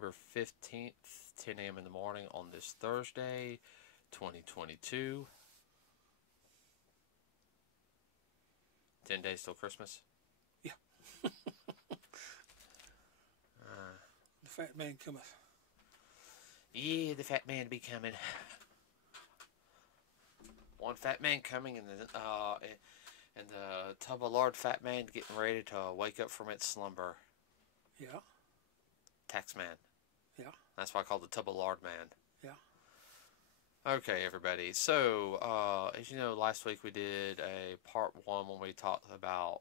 September 15th, 10 a.m. in the morning on this Thursday, 2022. 10 days till Christmas. Yeah. The fat man cometh. Yeah, the fat man be coming. One fat man coming, and the tub of lard fat man getting ready to wake up from its slumber. Yeah. Tax man. Yeah. That's why I call the tub of lard man. Yeah. Okay, everybody. So, as you know, last week we did a part 1 when we talked about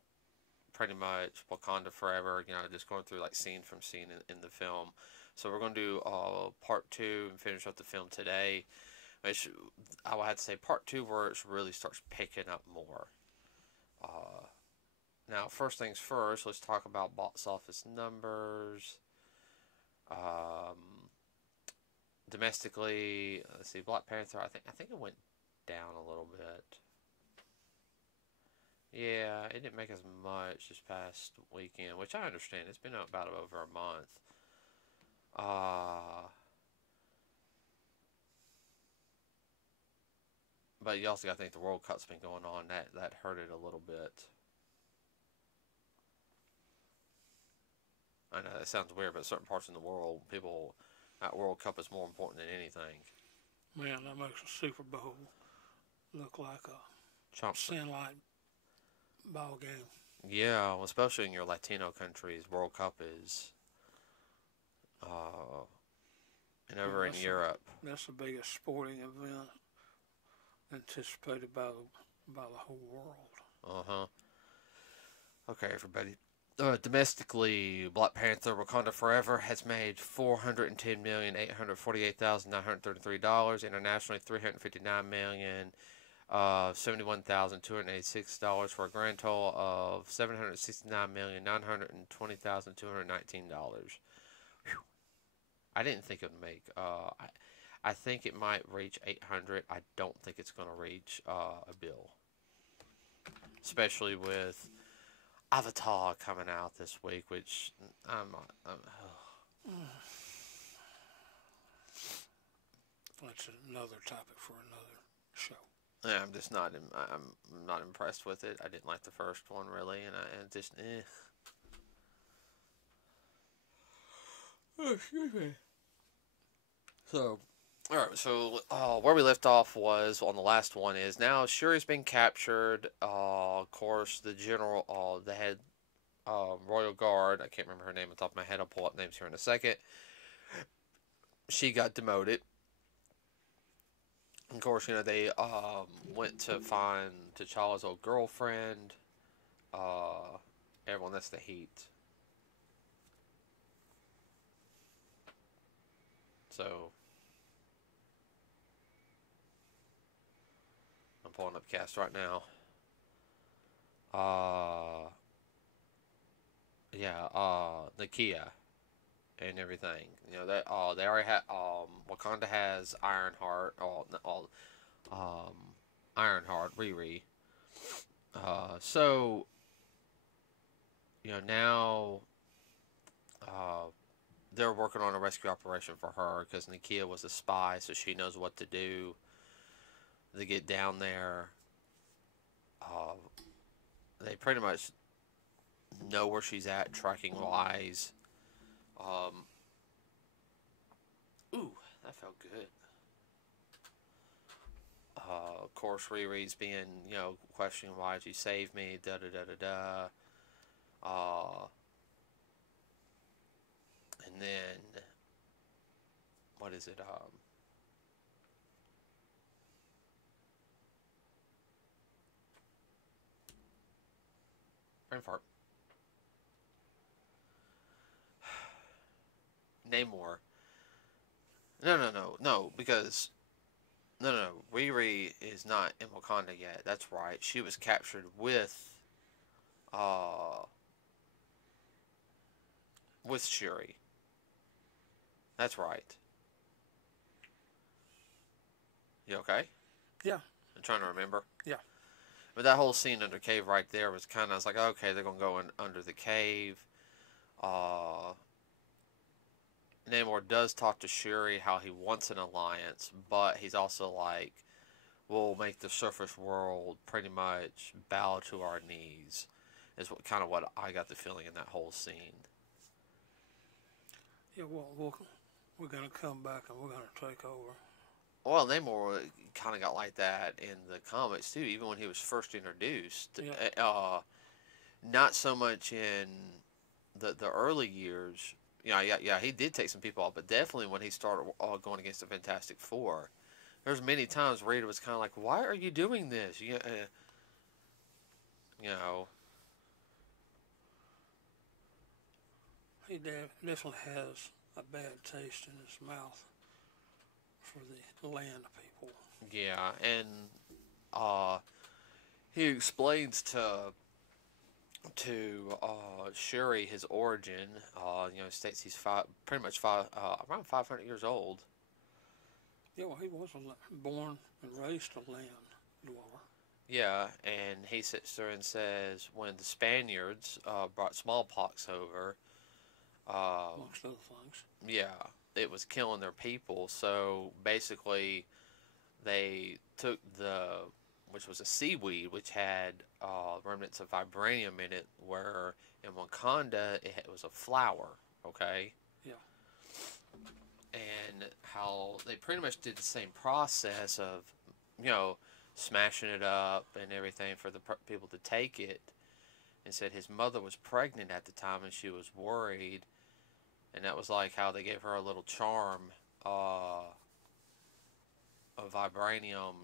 pretty much Wakanda Forever, you know, just going through like scene from scene in the film. So we're going to do part 2 and finish up the film today. Which I would have to say part 2 where it really starts picking up more. Now, first things first, let's talk about box office numbers. Domestically, let's see, Black Panther, I think it went down a little bit. Yeah, it didn't make as much this past weekend, which I understand. It's been about over a month. But you also got to think the World Cup's been going on. That hurt it a little bit. I know that sounds weird, but certain parts in the world, that World Cup is more important than anything. Man, that makes a Super Bowl look like a sunlight ball game. Yeah, well, especially in your Latino countries, World Cup is. And over in Europe. That's the biggest sporting event anticipated by the whole world. Okay, everybody. Domestically, Black Panther: Wakanda Forever has made $410,848,933. Internationally, $359,071,286 for a grand total of $769,920,219. I didn't think it would make. I think it might reach 800. I don't think it's going to reach a bill, especially with Avatar coming out this week, which That's another topic for another show. Yeah, I'm not impressed with it. I didn't like the first one really, and just Oh, excuse me. So, all right. So, where we left off was on the last one is now Shuri's been captured. Of course, the general, the head royal guard. I can't remember her name on top of my head. I'll pull up names here in a second. She got demoted. Of course, you know they went to find T'Challa's old girlfriend. Everyone, that's the heat. So, I'm pulling up cast right now. Nakia and everything. You know that they already had Wakanda has Ironheart, Ironheart, Riri. So you know now they're working on a rescue operation for her because Nakia was a spy, so she knows what to do to get down there. They pretty much know where she's at, tracking wise. Ooh, that felt good. Of course, Riri's being, you know, questioning why did you save me, da da da da da. And then, what is it? Brain fart. Namor. No, because no. Riri is not in Wakanda yet. That's right. She was captured with Shuri. That's right. You okay? Yeah. I'm trying to remember. Yeah. But that whole scene under the cave right there was kind of, I was like, okay, they're going to go in under the cave. Namor does talk to Shuri how he wants an alliance, but he's also like, we'll make the surface world pretty much bow to our knees, is kind of what I got the feeling in that whole scene. Yeah, well, we're going to come back and we're going to take over. Well, Namor kind of got like that in the comics too, even when he was first introduced. Yeah. Not so much in the early years. Yeah, he did take some people off, but definitely when he started going against the Fantastic Four, there's many times Rita was kind of like, "Why are you doing this?" You know. He definitely has a bad taste in his mouth for the land people. Yeah, and he explains to Shuri his origin. States he's pretty much around 500 years old. Yeah, well, he was born and raised a land dweller. Yeah, and he sits there and says when the Spaniards brought smallpox over, amongst other things. Yeah, it was killing their people. So basically, they took which was a seaweed, which had remnants of vibranium in it, where in Wakanda it was a flower, okay? Yeah. And how they pretty much did the same process of, smashing it up and everything for the people to take it. And said his mother was pregnant at the time and she was worried. And that was like how they gave her a little charm of vibranium,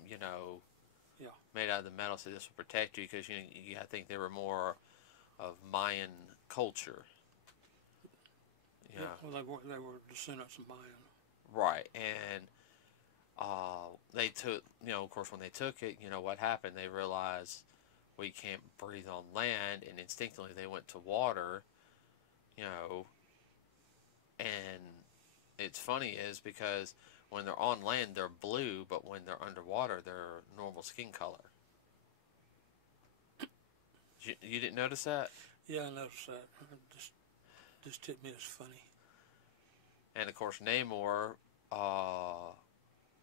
Yeah. made out of the metal, so this will protect you because I think they were more of Mayan culture. Yeah. Well, they were descendants of Mayan. Right, and they took, of course, when they took it, what happened? They realized we can't breathe on land, and instinctively they went to water, and it's funny is because when they're on land, they're blue, but when they're underwater, they're normal skin color. You didn't notice that? Yeah, I noticed that. It just hit me as funny. And of course, Namor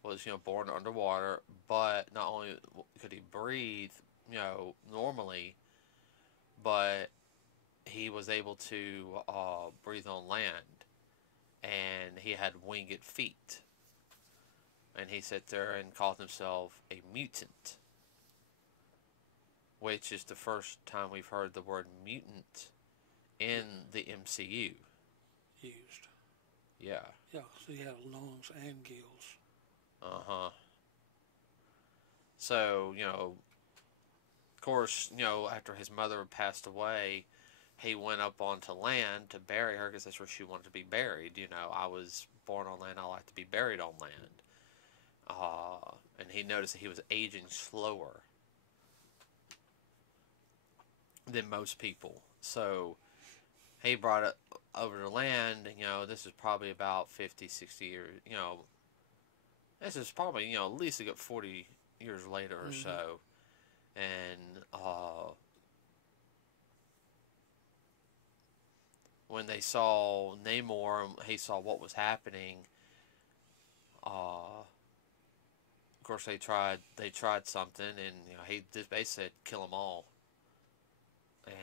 was, born underwater, but not only could he breathe, normally, but he was able to breathe on land, and he had winged feet. And he sat there and called himself a mutant, which is the first time we've heard the word mutant in the MCU. Used. Yeah. Yeah, so you have lungs and gills. Uh-huh. So, of course, after his mother passed away, he went up onto land to bury her because that's where she wanted to be buried. I was born on land, I like to be buried on land. And he noticed that he was aging slower than most people. So he brought it over to land, and, this is probably about 50, 60 years, this is probably, at least a good 40 years later or so. And when they saw Namor, he saw what was happening. Of course, they tried something, and he just basically said, "Kill them all." And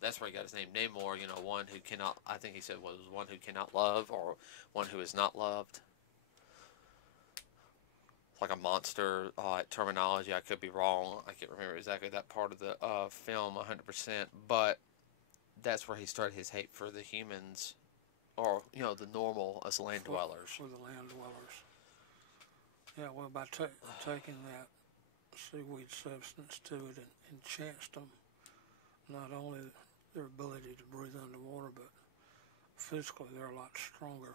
that's where he got his name, Namor. One who cannot. I think he said was one who cannot love, or one who is not loved. It's like a monster terminology. I could be wrong. I can't remember exactly that part of the film 100%, but that's where he started his hate for the humans, or the normal as land dwellers. For the land dwellers. Yeah, well, by taking that seaweed substance to it and enchants them, not only their ability to breathe underwater, but physically they're a lot stronger.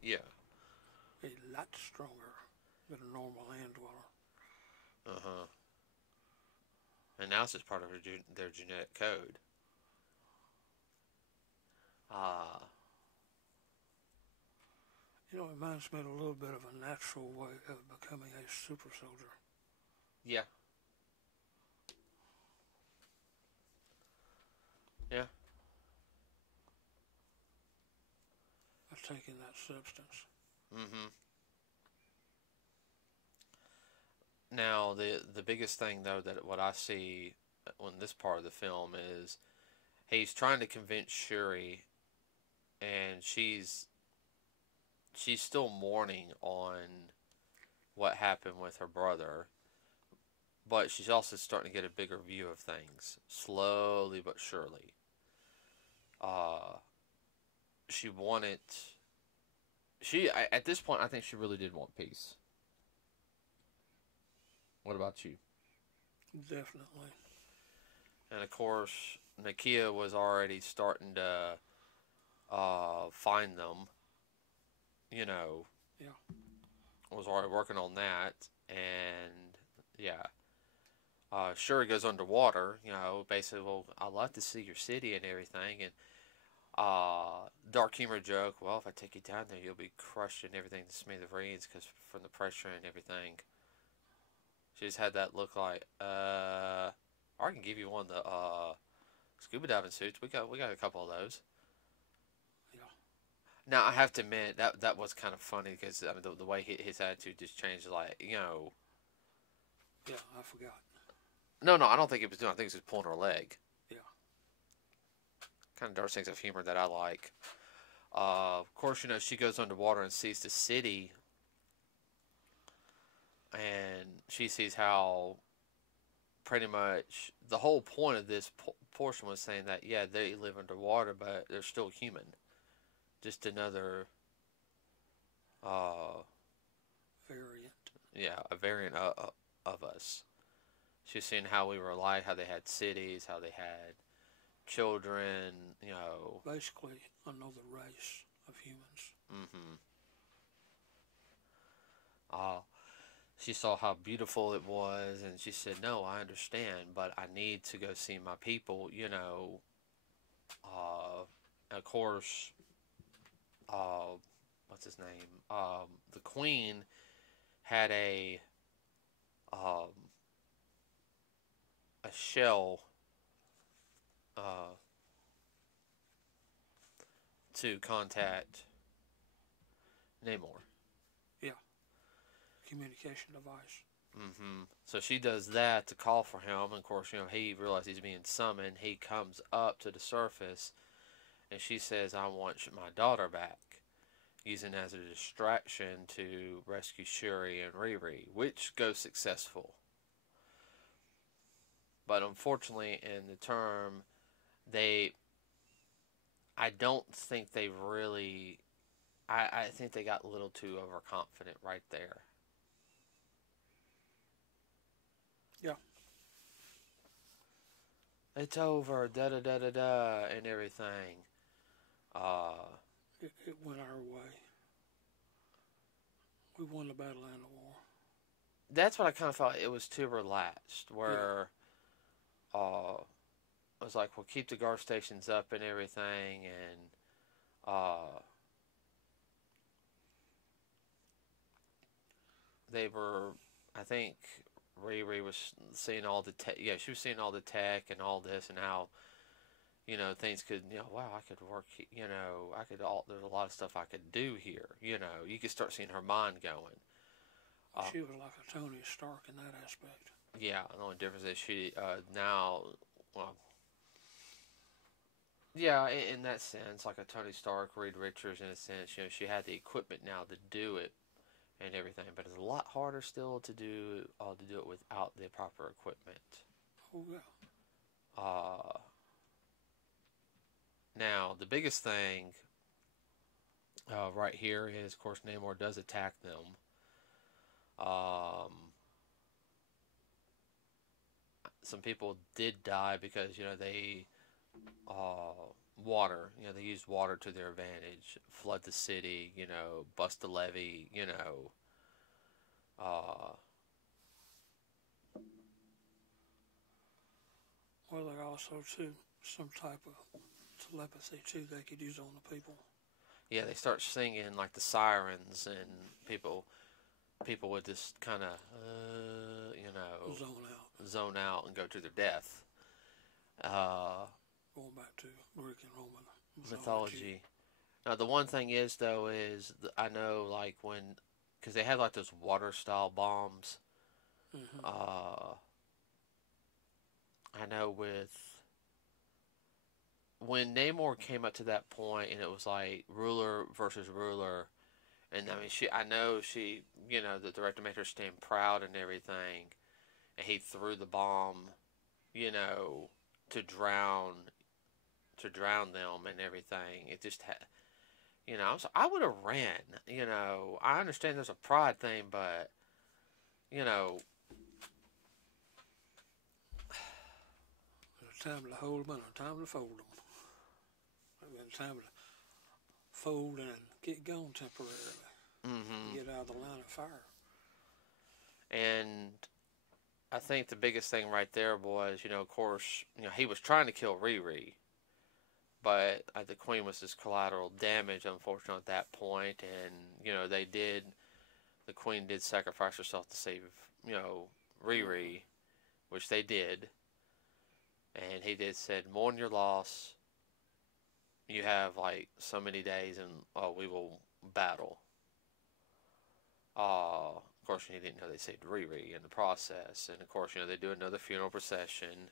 Yeah. A lot stronger than a normal land dweller. Uh-huh. And now it's just part of their genetic code. It reminds me a little bit of a natural way of becoming a super soldier. Yeah. Yeah. taking that substance. Mm-hmm. Now, the biggest thing though that what I see on this part of the film is he's trying to convince Shuri, and she's still mourning on what happened with her brother, but she's also starting to get a bigger view of things, slowly but surely. Uh, she wanted. At this point, I think she really did want peace. What about you? Definitely. And of course, Nakia was already starting to find them. You know, Yeah. was already working on that, and yeah. Shuri goes underwater. You know, basically, well, I'd like to see your city and everything, and dark humor joke. Well, if I take you down there, you'll be crushed and everything to smithereens because from the pressure and everything. She just had that look like, I can give you one of the scuba diving suits. We got a couple of those. Yeah. Now I have to admit that was kind of funny because I mean the way his attitude just changed. Like Yeah, I forgot. No, I don't think it was doing. I think it was just pulling her leg. Yeah. Kind of dark sense of humor that I like. Of course, she goes underwater and sees the city, and she sees how pretty much the whole point of this portion was saying that yeah they live underwater but they're still human, just another Variant. yeah a variant of us. She's seeing how we were like, how they had cities, how they had children, Basically, another race of humans. Mm-hmm. Uh, she saw how beautiful it was, and she said, "No, I understand, but I need to go see my people." Of course, what's his name? The Queen had um, a shell to contact Namor. Yeah. Communication device. Mm-hmm. So she does that to call for him. And of course, he realizes he's being summoned. He comes up to the surface, and she says, "I want my daughter back," using it as a distraction to rescue Shuri and Riri, which goes successful. But unfortunately, in the term, I don't think they really. I think they got a little too overconfident right there. Yeah. It's over, da da da da da, and everything. It went our way. We won the battle and the war. That's what I kind of felt. It was too relaxed, where it was like, we'll keep the guard stations up and everything, and they were, I think, Riri was seeing all the tech. Yeah, she was seeing all the tech and all this, and how things could, wow, I could work. I could. There's a lot of stuff I could do here. You could start seeing her mind going. She was like a Tony Stark in that aspect. Yeah, the only difference is she now, well, yeah, in that sense, like a Tony Stark, Reed Richards, in a sense, she had the equipment now to do it and everything, but it's a lot harder still to do it without the proper equipment. Oh yeah. Now the biggest thing right here is, of course, Namor does attack them. Some people did die because they water. They used water to their advantage, flood the city. Bust the levee. Well, there also too some type of telepathy too they could use on the people. Yeah, they start singing like the sirens, and people would just kind of zone out and go to their death. Going back to Greek and Roman Mythology. Now the one thing is though is I know like when because they had like those water style bombs. Mm-hmm. I know with when Namor came up to that point and it was like ruler versus ruler, and I mean I know the director made her stand proud and everything, and he threw the bomb, you know, to drown them and everything. It just had, I would have ran. I understand there's a pride thing, but you know, There's a time to hold them and a time to fold them. There's a time to fold and get gone temporarily. mm-hmm. Get out of the line of fire. And I think the biggest thing right there was, of course, he was trying to kill Riri, but the Queen was just collateral damage, unfortunately, at that point. And the Queen did sacrifice herself to save, Riri, which they did. And he did said, mourn your loss. You have like so many days, and we will battle. Of course, he didn't know they saved Riri in the process, and of course, they do another funeral procession,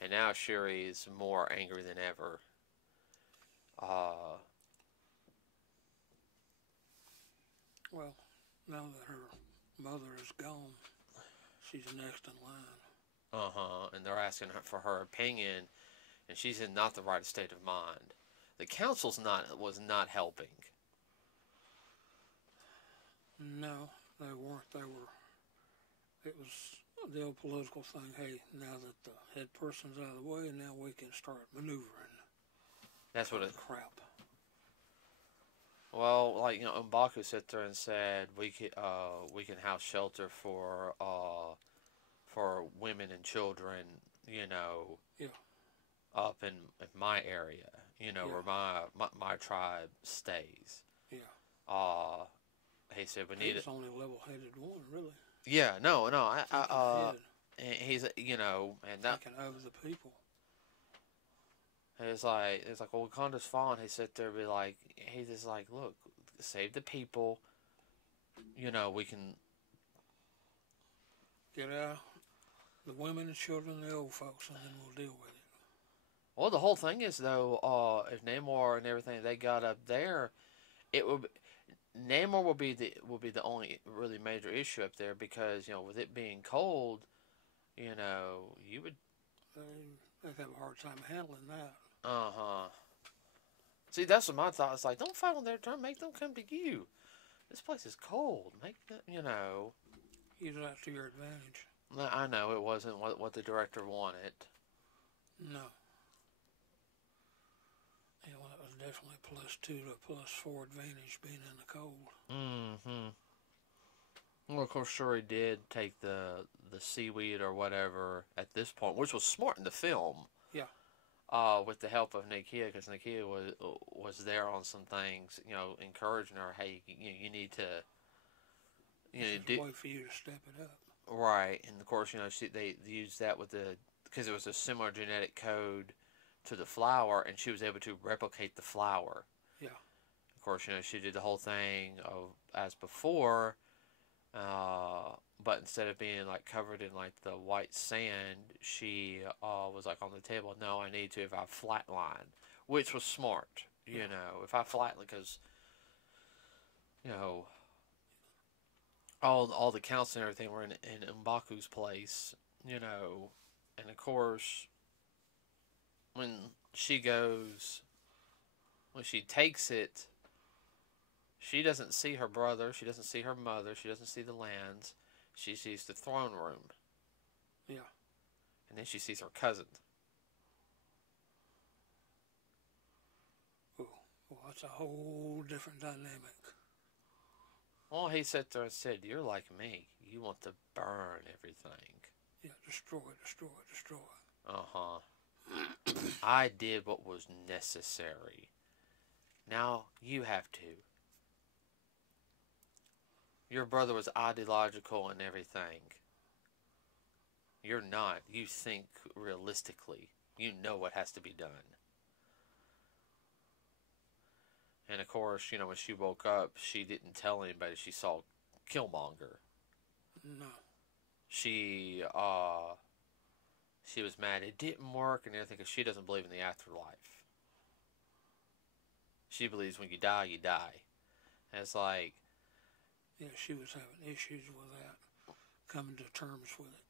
and now Shuri is more angry than ever. Well, now that her mother is gone, she's next in line. And they're asking her for her opinion, and she's in not the right state of mind. The council's was not helping. No, they weren't. It was the old political thing. Hey, now that the head person's out of the way, now we can start maneuvering. That's what crap. Well, like M'Baku sat there and said we can house shelter for women and children, Yeah. up in my area, Yeah. where my tribe stays. Yeah. He said we need. He's only a level-headed one, really. Yeah. No. He's and that thinking over the people. It's like well, Wakanda's fallen. He sat there and be like, he's just like, look, save the people. We can get out the women and children and the old folks, and then we'll deal with it. Well, the whole thing is though, if Namor and everything they got up there, it would. Namor will be the only really major issue up there because with it being cold, you would. They'd have a hard time handling that. See, that's what my thought is like. Don't fight on their turn. Make them come to you. This place is cold. Make them, Use that to your advantage. I know it wasn't what the director wanted. No. Well, it was definitely +2 to +4 advantage being in the cold. Mm-hmm. Well, of course, Shuri did take the seaweed or whatever at this point, which was smart in the film. Yeah. With the help of Nakia, because Nakia was there on some things, encouraging her. Hey, you need to. Wait for you to step it up. Right, and of course, they used that because it was a similar genetic code to the flower, and she was able to replicate the flower. Yeah. Of course, she did the whole thing as before, but instead of being like covered in like the white sand, she was like on the table. No, I need to if I flatline, which was smart. If I flatline, because all the counts and everything were in M'Baku's place, and of course when she takes it, she doesn't see her brother, she doesn't see her mother, she doesn't see the lands, she sees the throne room. Yeah. And then she sees her cousin. Ooh, well, that's a whole different dynamic. Well, he sat there and said, you're like me. You want to burn everything. Yeah, destroy it. Uh-huh. I did what was necessary. Now you have to. Your brother was ideological and everything. You're not. You think realistically. You know what has to be done. And of course, when she woke up, she didn't tell anybody she saw Killmonger. No. She she was mad it didn't work and everything because she doesn't believe in the afterlife. She believes when you die, you die. And it's like, yeah, she was having issues with that, coming to terms with it.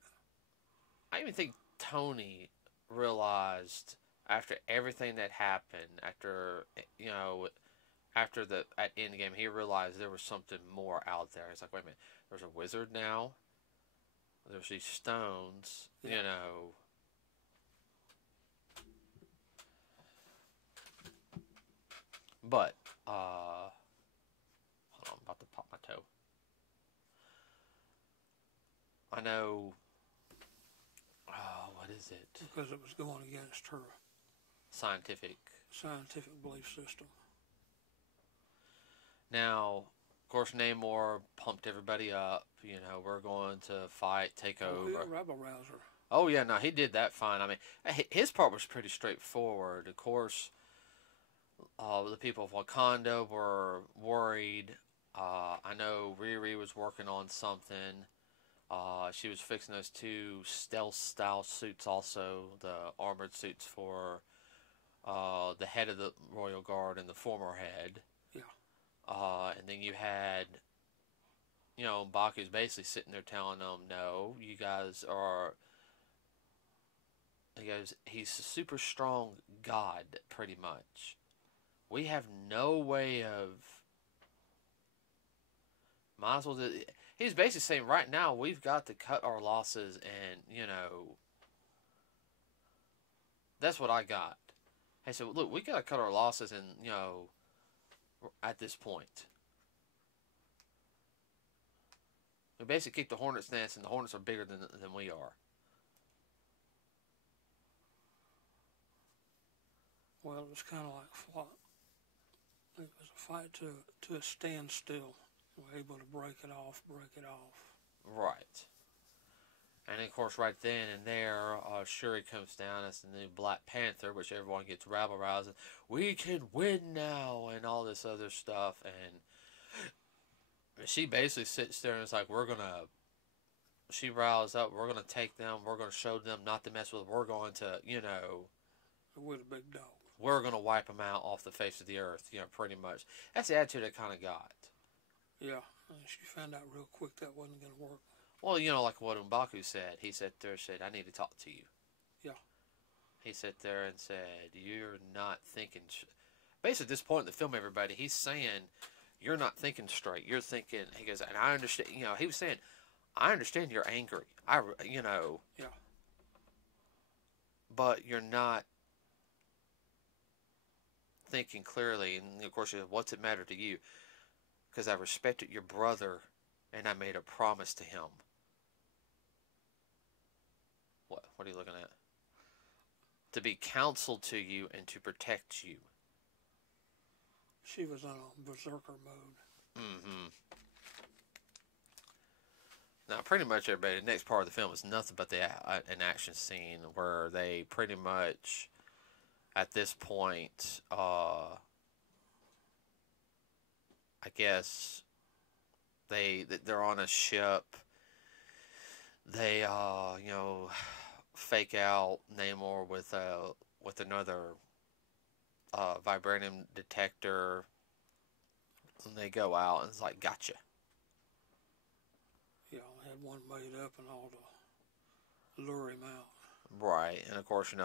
I even think Tony realized after everything that happened, after the at Endgame, he realized there was something more out there. He's like, wait a minute, there's a wizard now. There's these stones, Yeah. But hold on, I'm about to pop my toe. I know. Oh, what is it? Because it was going against her Scientific belief system. Now, of course, Namor pumped everybody up. We're going to fight, take over. Yeah, rebel rouser. Oh yeah, no, he did that fine. I mean, his part was pretty straightforward. Of course, the people of Wakanda were worried. I know Riri was working on something. She was fixing those two stealth-style suits also, the armored suits for the head of the Royal Guard and the former head. Yeah. And then you had, Baku's basically sitting there telling them, no, you guys are... He goes, he's a super strong god, pretty much. We have no way of... Might as well do... He's basically saying, right now, we've got to cut our losses and, That's what I got. He said, look, we got to cut our losses and, at this point. We basically kicked the Hornets' nest, and the Hornets are bigger than we are. Well, it was kind of like it was a fight to a standstill. We were able to break it off. Right. And of course, right then and there, Shuri comes down as the new Black Panther, which everyone gets rabble rousing. We can win now, and all this other stuff. And she basically sits there and is like, she riles up, we're going to take them, we're going to show them not to mess with them, we're going to, We're the big dog. We're going to wipe them out off the face of the earth, pretty much. That's the attitude I kind of got. Yeah, and she found out real quick that wasn't going to work. Well, like what M'Baku said. He sat there and said, I need to talk to you. Yeah. He sat there and said, you're not thinking... Basically, at this point in the film, everybody, he's saying, you're not thinking straight. You're thinking... He goes, and I understand... he was saying, I understand you're angry. Yeah. But you're not thinking clearly. And, of course, he said, what's it matter to you? Because I respected your brother, and I made a promise to him. What are you looking at? To be counsel to you and to protect you. She was on a berserker mode. Mm-hmm. Now, pretty much everybody, the next part of the film is nothing but an action scene where they pretty much, at this point, I guess they're on a ship. They fake out Namor with another vibranium detector, and they go out and it's like, gotcha. Yeah, I had one made up and all to lure him out. Right, and of course, it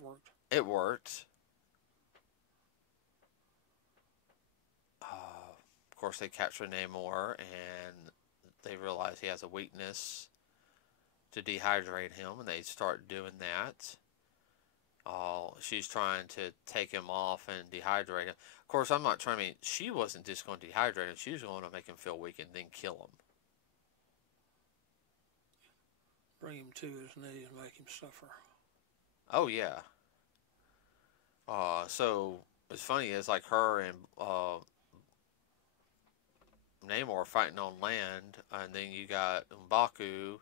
worked. It worked. Of course, they capture Namor, and they realize he has a weakness to dehydrate him, and they start doing that. She's trying to take him off and dehydrate him. Of course, I'm not trying to... She wasn't just going to dehydrate him. She was going to make him feel weak and then kill him. Bring him to his knees and make him suffer. Oh, yeah. So, it's funny, it's like her and Namor fighting on land, and then you got M'Baku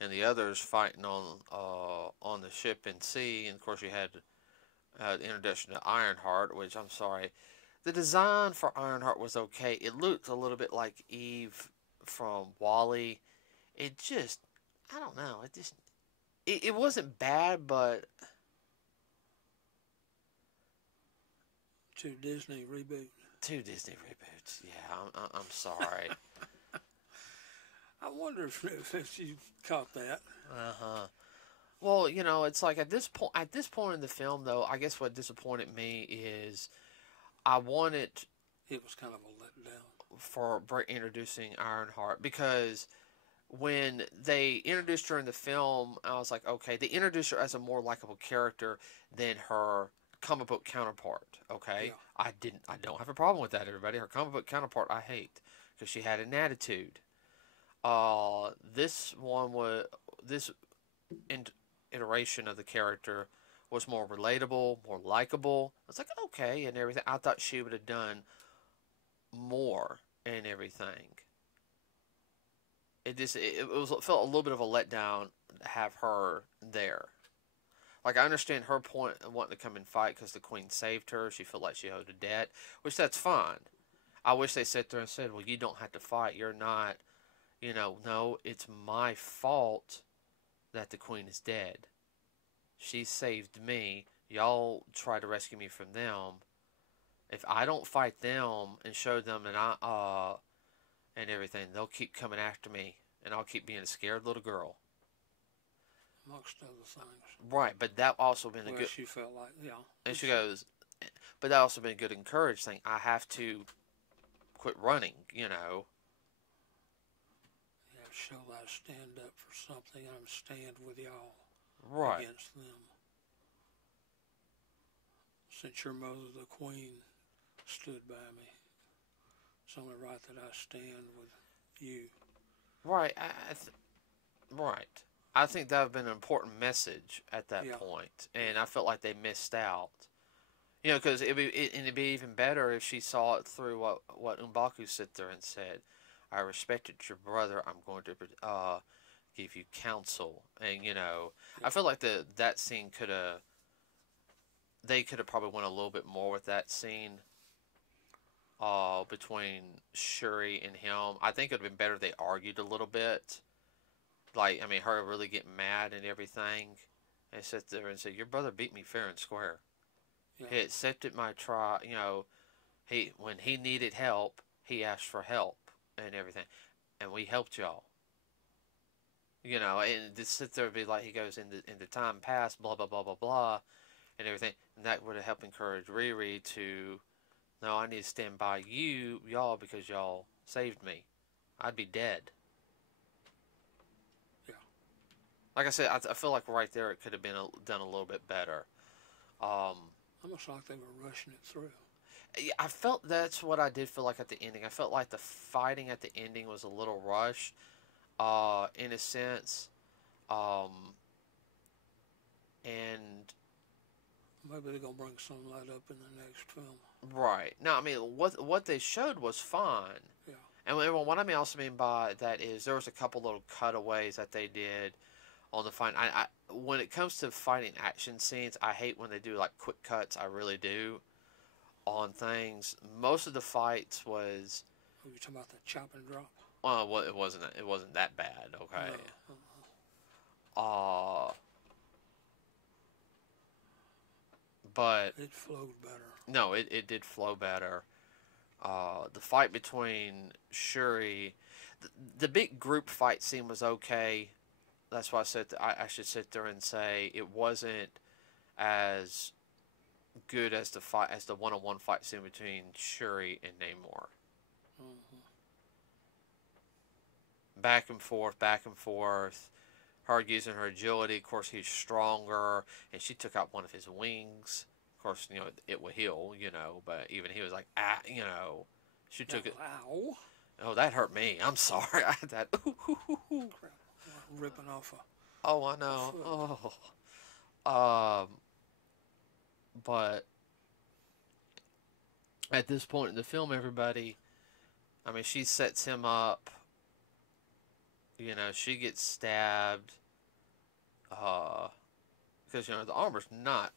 and the others fighting on the ship in sea, and of course you had the introduction to Ironheart, which I'm sorry, The design for Ironheart was okay. It looked a little bit like Eve from Wall-E. It just, I don't know. It wasn't bad, but To Disney reboot. two Disney reboots. Yeah, I'm sorry. I wonder if you caught that. Uh huh. Well, it's like at this point in the film, though, I guess what disappointed me is I wanted It was kind of a letdown. for introducing Ironheart because when they introduced her in the film, I was like, okay, they introduced her as a more likable character than her comic book counterpart. Okay, Yeah. I don't have a problem with that. Everybody, her comic book counterpart, I hate because she had an attitude. This one was this iteration of the character was more relatable, more likable. I was like, okay, and everything. I thought she would have done more and everything. It felt a little bit of a letdown to have her there. Like I understand her point of wanting to come and fight because the queen saved her. She felt like she owed a debt, which that's fine. I wish they sat there and said, "Well, you don't have to fight. You're not, no, it's my fault that the queen is dead. She saved me. Y'all try to rescue me from them. If I don't fight them and show them and and everything, they'll keep coming after me, and I'll keep being a scared little girl." Amongst other things. Right, but that also been a Well, good. she felt like, yeah. And she goes, but that also been a good encouraged thing. I have to quit running. You have to show that I stand up for something and I'm stand with y'all Right. against them. Since your mother, the queen, stood by me, it's only right that I stand with you. Right. Right. I think that would have been an important message at that Yeah. point, and I felt like they missed out. Because it'd be even better if she saw it through what M'Baku sit there and said. I respected your brother. I'm going to give you counsel, and I feel like that scene they could have probably went a little bit more with that scene. Between Shuri and him, I think it would have been better if they argued a little bit. Like, I mean, her really getting mad and everything, and sit there and say, "Your brother beat me fair and square. Yeah. He accepted my try. When he needed help, he asked for help and everything, and we helped y'all. And to sit there and be like, he goes in the time past, blah blah blah blah blah, and everything, and that would have helped encourage Riri to, no, I need to stand by y'all, because y'all saved me. I'd be dead." Yeah. Like I said, I feel like right there it could have been done a little bit better. Almost like they were rushing it through. Yeah, I felt that's what I did feel like at the ending. I felt like the fighting at the ending was a little rushed, in a sense, and Maybe they're gonna bring some of that up in the next film. right now, I mean, what they showed was fine. Yeah. And what I also mean by that is there was a couple little cutaways that they did on the fight. When it comes to fighting action scenes, I hate when they do like quick cuts. I really do on things. Most of the fights was. Are you talking about the chop and drop? Well, it wasn't that bad. Okay. No. But it flowed better. No, it did flow better. The fight between Shuri, the big group fight scene was okay. That's why I said I should sit there and say it wasn't as good as the one-on-one fight scene between Shuri and Namor. Mm-hmm. Back and forth, back and forth. Her using her agility. Of course, he's stronger, and she took out one of his wings. Of course, it will heal, but even he was like, she took it. Ow. Oh, that hurt me. I'm sorry. I had that. Ooh. Crap. Ripping off Oh, I know. Oh. But at this point in the film, everybody, I mean, she sets him up. She gets stabbed. Because, the armor's not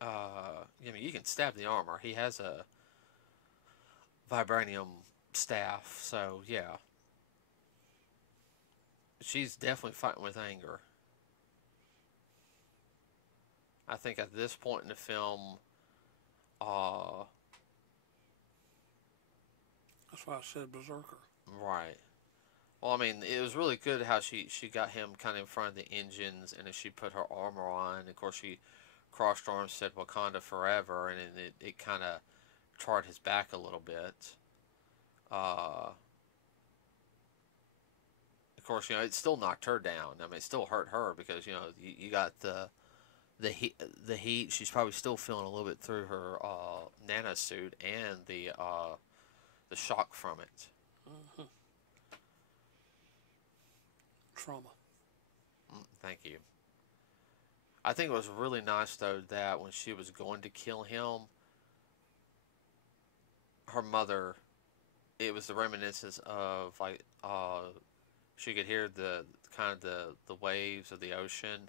I mean, you can stab the armor. He has a vibranium staff, so yeah. She's definitely fighting with anger. I think at this point in the film, uh, That's why I said berserker. right. Well, I mean, it was really good how she got him kind of in front of the engines, and then she put her armor on. And of course, she crossed her arms, said "Wakanda Forever," and it kind of charred his back a little bit. Uh, of course, it still knocked her down. I mean, it still hurt her because you got the heat. The heat. She's probably still feeling a little bit through her nano suit and the shock from it. Mm-hmm. Trauma. Thank you. I think it was really nice though that when she was going to kill him, her mother, it was the reminiscence of like she could hear the kind of the waves of the ocean,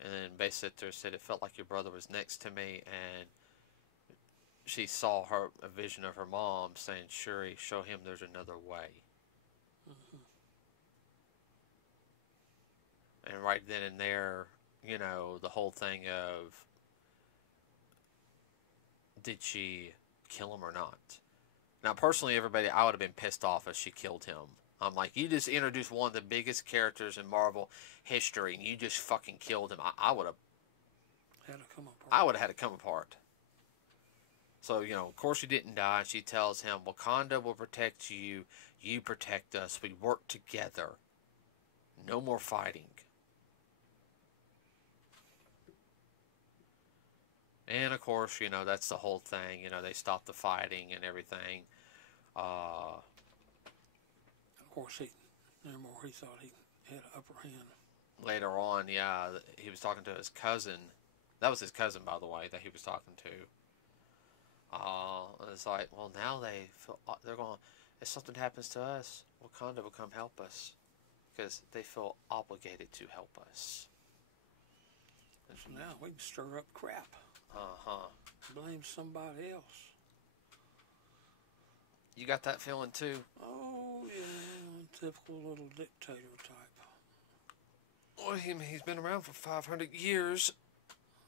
and then Bassitter said it felt like your brother was next to me, and she saw a vision of her mom saying, "Shuri, show him there's another way." Mm-hmm. And right then and there, the whole thing of did she kill him or not? Now, personally, everybody, I would have been pissed off if she killed him. I'm like, you just introduced one of the biggest characters in Marvel history, and you just fucking killed him. I would have had to come apart. I would have had to come apart. So, of course she didn't die. She tells him, Wakanda will protect you. You protect us. We work together. No more fighting. And, of course, that's the whole thing. They stop the fighting and everything. Of course, he thought he had an upper hand. Later on, yeah, he was talking to his cousin. That was his cousin, by the way, that he was talking to. It's like, well, now they're going, if something happens to us, Wakanda will come help us. Because they feel obligated to help us. So now we can stir up crap. Uh-huh. Blame somebody else. You got that feeling too? Oh, yeah. Typical little dictator type. Well, he's been around for 500 years.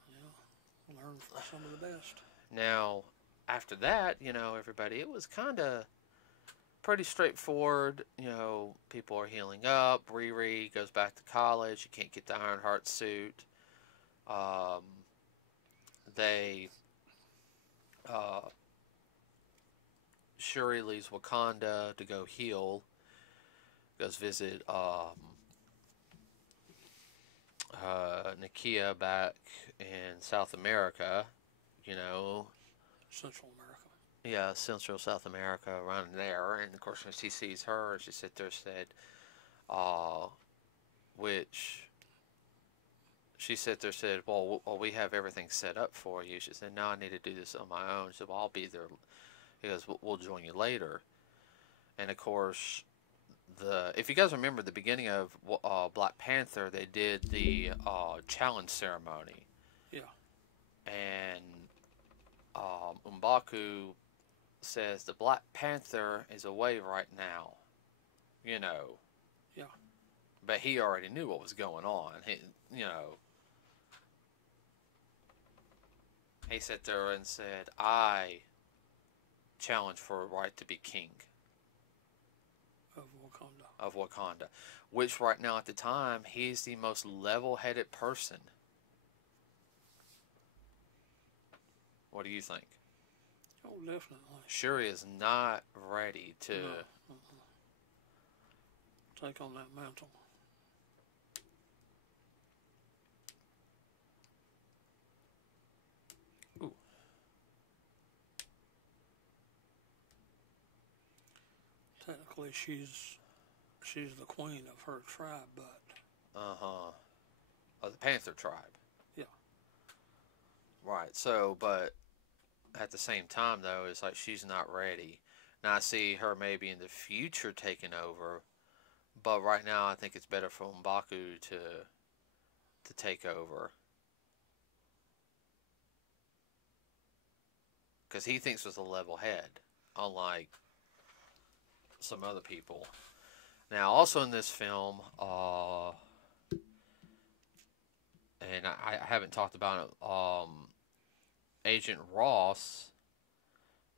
Yeah. Learn from some of the best. Now, after that, everybody, it was kind of pretty straightforward. People are healing up. Riri goes back to college. You can't get the Ironheart suit. Shuri leaves Wakanda to go heal. Goes visit Nakia back in South America. Central America. Yeah, Central South America, around there. And of course, when she sees her, she sat there and said, which she sat there and said, well, we have everything set up for you. She said, no, I need to do this on my own. She said, well, I'll be there. He goes, we'll join you later. And of course, if you guys remember the beginning of Black Panther, they did the challenge ceremony. Yeah. And M'Baku says the Black Panther is away right now. Yeah. But he already knew what was going on. He sat there and said, I challenge for a right to be king of Wakanda. Which right now at the time, he's the most level-headed person. What do you think? Oh, definitely. Shuri is not ready to take on that mantle. Ooh. Technically, she's the queen of her tribe, but of the Panther tribe. Yeah. Right. So, but at the same time, though, it's like she's not ready. Now I see her maybe in the future taking over, but right now I think it's better for M'Baku to take over. because he thinks it's a level head, unlike some other people. Now, also in this film, and I haven't talked about it, Agent Ross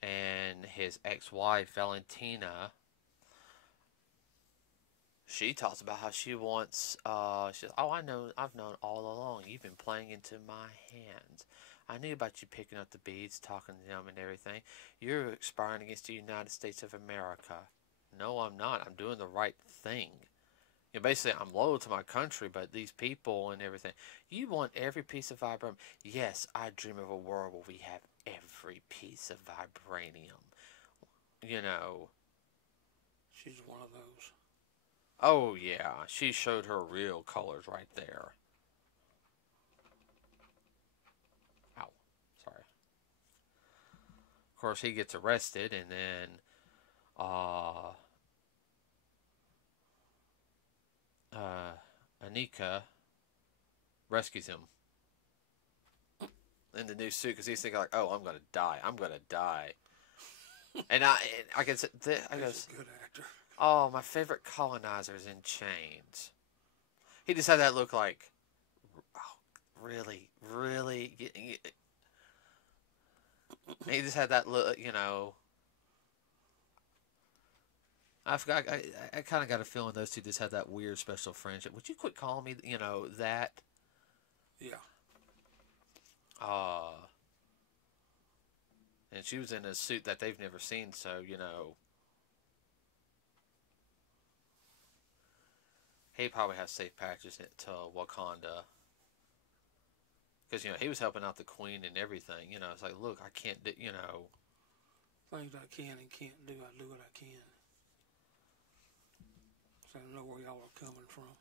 and his ex-wife Valentina. She talks about how she wants. She says, "Oh, I know. I've known all along. You've been playing into my hands. I knew about you picking up the beads, talking to them, and everything. You're conspiring against the United States of America. No, I'm not. I'm doing the right thing. You know, basically, I'm loyal to my country, but these people and everything. You want every piece of vibranium. Yes, I dream of a world where we have every piece of vibranium. You know." She's one of those. Oh, yeah. She showed her real colors right there. Ow. Sorry. Of course, he gets arrested, and then Anika rescues him in the new suit because he's thinking like, "Oh, I'm gonna die. I'm gonna die." And I guess He's a good actor. oh, my favorite colonizer's in chains. He just had that look like, oh, really, really. He just had that look, you know. I forgot. I kind of got a feeling those two just had that weird special friendship. Would you quit calling me, you know, that? Yeah. And she was in a suit that they've never seen, so, you know. He probably has safe passage to Wakanda. Because, you know, he was helping out the queen and everything. You know, it's like, look, I can't do, you know. Things I can and can't do, I do what I can. So I know where y'all are coming from.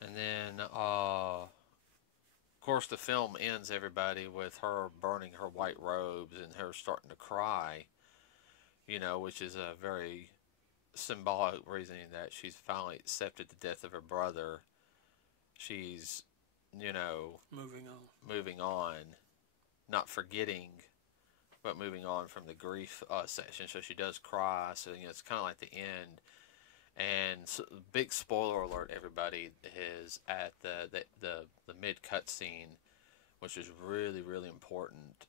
And then, of course, the film ends, everybody, with her burning her white robes and her starting to cry. You know, which is a very symbolic reasoning that she's finally accepted the death of her brother. She's, you know, moving on, not forgetting, but moving on from the grief section. So she does cry. So, you know, it's kind of like the end. And so, big spoiler alert, everybody, is at the mid cut scene, which is really, really important.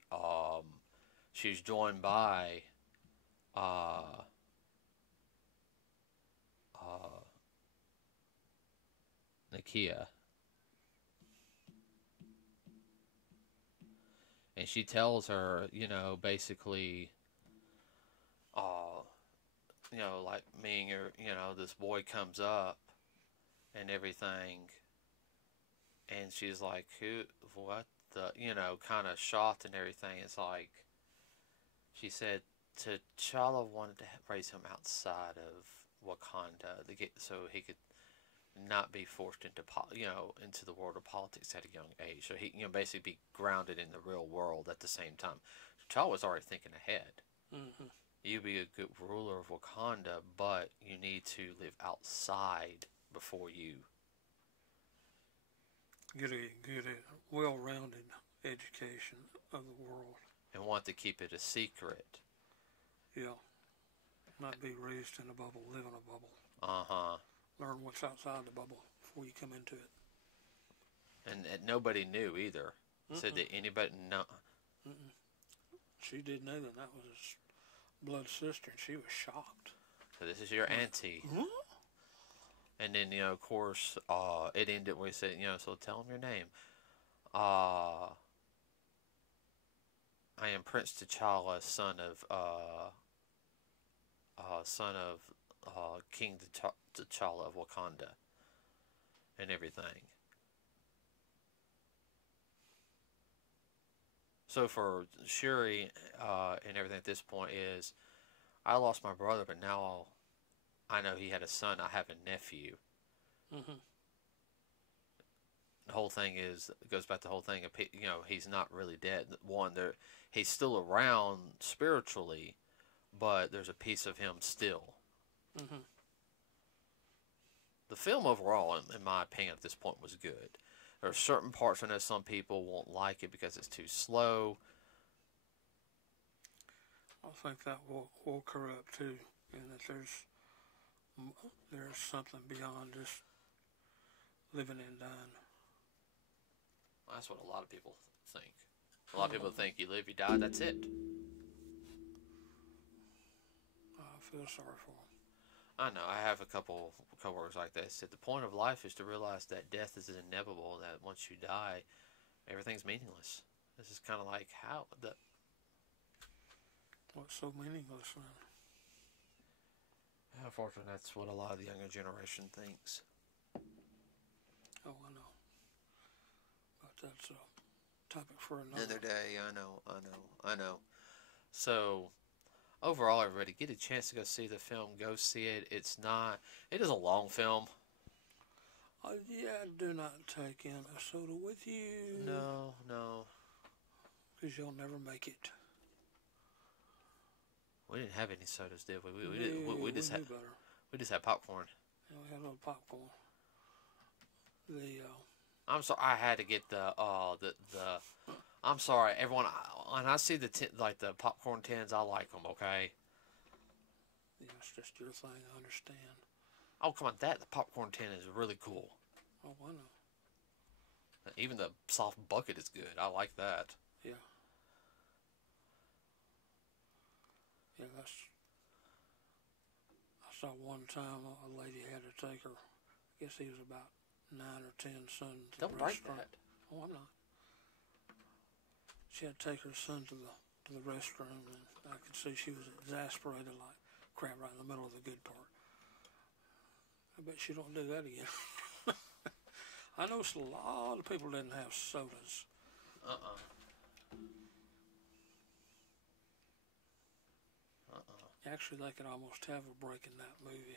She's joined by Nakia, and she tells her, you know, basically, you know, like me and your, you know, this boy comes up and everything, and she's like, who, what the, you know, kind of shocked and everything. It's like, she said, T'Challa wanted to raise him outside of Wakanda to get, so he could not be forced into, you know, into the world of politics at a young age. So he, you know, basically be grounded in the real world at the same time. T'Challa was already thinking ahead. Mm-hmm. You be a good ruler of Wakanda, but you need to live outside before you get a well-rounded education of the world. And want to keep it a secret. Yeah. Not be raised in a bubble, live in a bubble. Uh-huh. Learn what's outside the bubble before you come into it. And nobody knew either. Said that anybody know? She did know that was his blood sister, and she was shocked. So this is your auntie. And then, you know, of course, it ended where he said, you know, so tell him your name. I am Prince T'Challa, son of King T'Challa of Wakanda, and everything. So for Shuri and everything at this point is, I lost my brother, but now I know he had a son. I have a nephew. Mm-hmm. The whole thing goes back to the whole thing of, you know, he's not really dead. One, he's still around spiritually, but there's a piece of him still. Mm-hmm. The film overall, in my opinion, at this point was good. There are certain parts I know some people won't like it because it's too slow. I think that will woke her up too, and that there's something beyond just living and dying. That's what a lot of people think. A lot of people think you live, you die, that's it. I feel sorry for them. I know. I have a couple coworkers like that. Said the point of life is to realize that death is inevitable. That once you die, everything's meaningless. This is kind of like how the. What's so meaningless then? Unfortunately, that's what a lot of the younger generation thinks. Oh, I know. But that's a topic for another day. I know. So, overall, everybody, get a chance to go see the film. Go see it. It is a long film. Yeah, do not take in a soda with you. No. Because you'll never make it. We didn't have any sodas, did we? We just knew had better. we just had popcorn. Yeah, we had a little popcorn. I'm sorry, I had to get the. I'm sorry, everyone. When I see the popcorn tins, I like them. Okay. Yeah, it's just your thing. I understand. Oh, come on, the popcorn tin is really cool. Oh, I know. Even the soft bucket is good. I like that. Yeah. Yeah, I saw one time a lady had to take her, I guess he was about 9 or 10 sons to Don't the break restaurant. that. Oh, I'm not. She had to take her son to the restroom, and I could see she was exasperated like crap right in the middle of the good part. I bet she don't do that again. I know a lot of people didn't have sodas. Actually, they could almost have a break in that movie.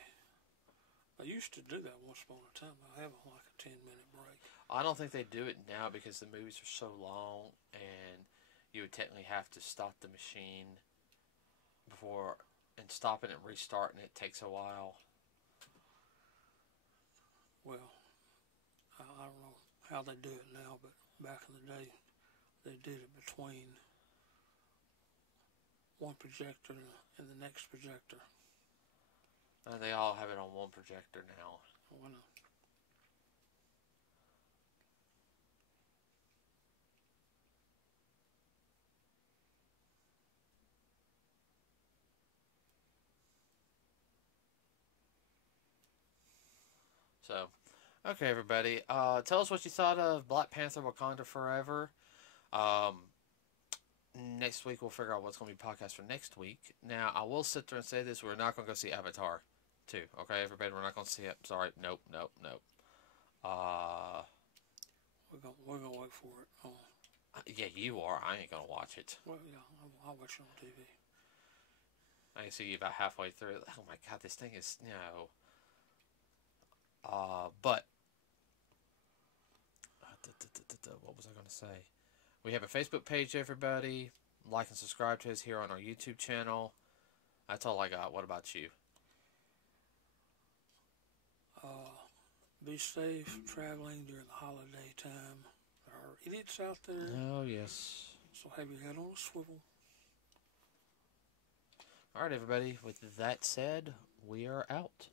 I used to do that once upon a time. I have like a 10-minute break. I don't think they do it now because the movies are so long, and you would technically have to stop the machine and stopping it and restarting it takes a while. Well, I don't know how they do it now, but back in the day, they did it between one projector and the next projector. They all have it on one projector now. Oh, I know. So, okay, everybody. Tell us what you thought of Black Panther: Wakanda Forever. Next week we'll figure out what's going to be podcast for next week. Now, I will sit there and say this: we're not going to go see Avatar 2. Okay, everybody, we're not going to see it. Sorry, nope. We're gonna wait for it. Oh. Yeah, you are. I ain't gonna watch it. Well, yeah, I'll watch it on TV. I can see you about halfway through. Oh my god, this thing is but what was I going to say? We have a Facebook page, everybody. Like and subscribe to us here on our YouTube channel. That's all I got. What about you? Be safe traveling during the holiday time. There are idiots out there. Oh, yes. So have your head on a swivel. All right, everybody. With that said, we are out.